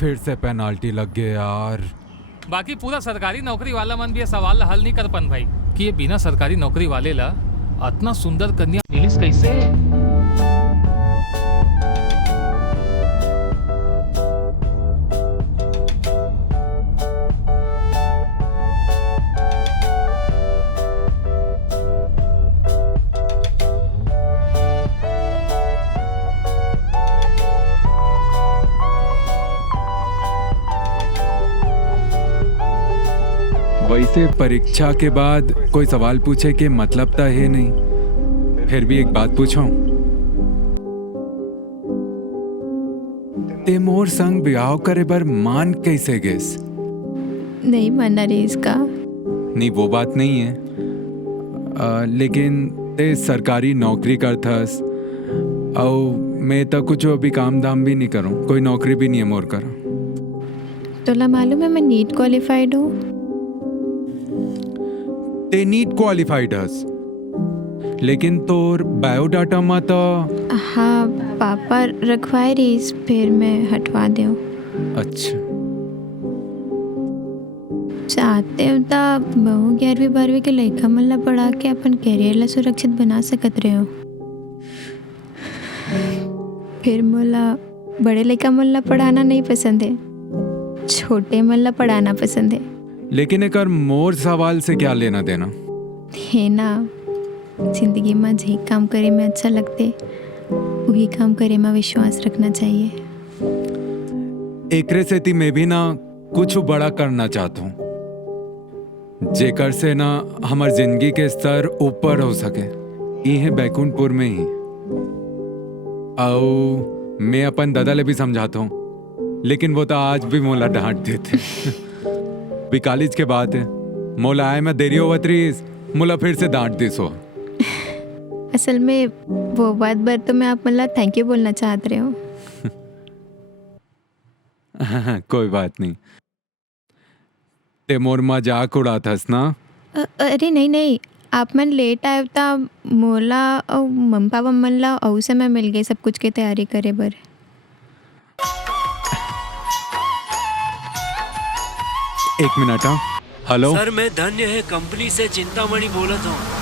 फिर से पेनाल्टी लग गए यार। बाकी पूरा सरकारी नौकरी वाला मन भी ये सवाल हल नहीं कर पन भाई कि ये बिना सरकारी नौकरी वाले ला इतना सुंदर कन्या मिलिस कैसे। वैसे परीक्षा के बाद कोई सवाल पूछे कि मतलब तो है नहीं, फिर भी एक बात पूछूं, ते मोर संग ब्याह करे बर मान कैसे गेस? नहीं माना रे इसका। नहीं वो बात नहीं है, लेकिन ते सरकारी नौकरी करथस और मैं तो कुछ अभी काम धाम भी नहीं करूं, कोई नौकरी भी नहीं है मोर करो। तोला मालूम है मैं नीट क्वालिफाइड हूँ। ते नीट क्वालिफाइड हस, लेकिन तोर बायोडाटा में तो। हाँ पापा रखवाए रहीस, फिर मैं हटवा दूँ। अच्छा चाहते हो तो बहु 11वीं 12वीं के लड़का मन ला पढ़ा के अपन कैरियर ला सुरक्षित बना सकत रहे हो। फिर मोला बड़े लड़का मन ला पढ़ाना नहीं पसंद है, छोटे मन ला पढ़ाना पसंद है। लेकिन एक मोर सवाल से क्या लेना देना है ना, जिंदगी में जे काम करे में अच्छा लगते वही काम करे में विश्वास रखना चाहिए। एकरे से ती मैं भी ना कुछ बड़ा करना चाहता हूँ, जेकर से ना हमार जिंदगी के स्तर ऊपर हो सके। ये बैकुंठपुर में ही आओ, मैं अपन दादा ले भी समझाता हूँ, लेकिन वो तो आज भी मोला डांट देते। भी कॉलेज के बाद है, मोला आए मैं देरी होवत रही, मोला फिर से डांट दी सो। असल में वो बात बर तो मैं आप मतलब थैंक यू बोलना चाहत रहे हो। कोई बात नहीं, ते मोर मजाक उड़ाथस ना। अरे नहीं नहीं, आप मन लेट आए था, मोला और मम्मी पापा मन ला और समय मिल गई सब कुछ के तैयारी करे बर। एक मिनट। हाँ हेलो सर, मैं धन्य है कंपनी से चिंतामणि बोलत हूँ।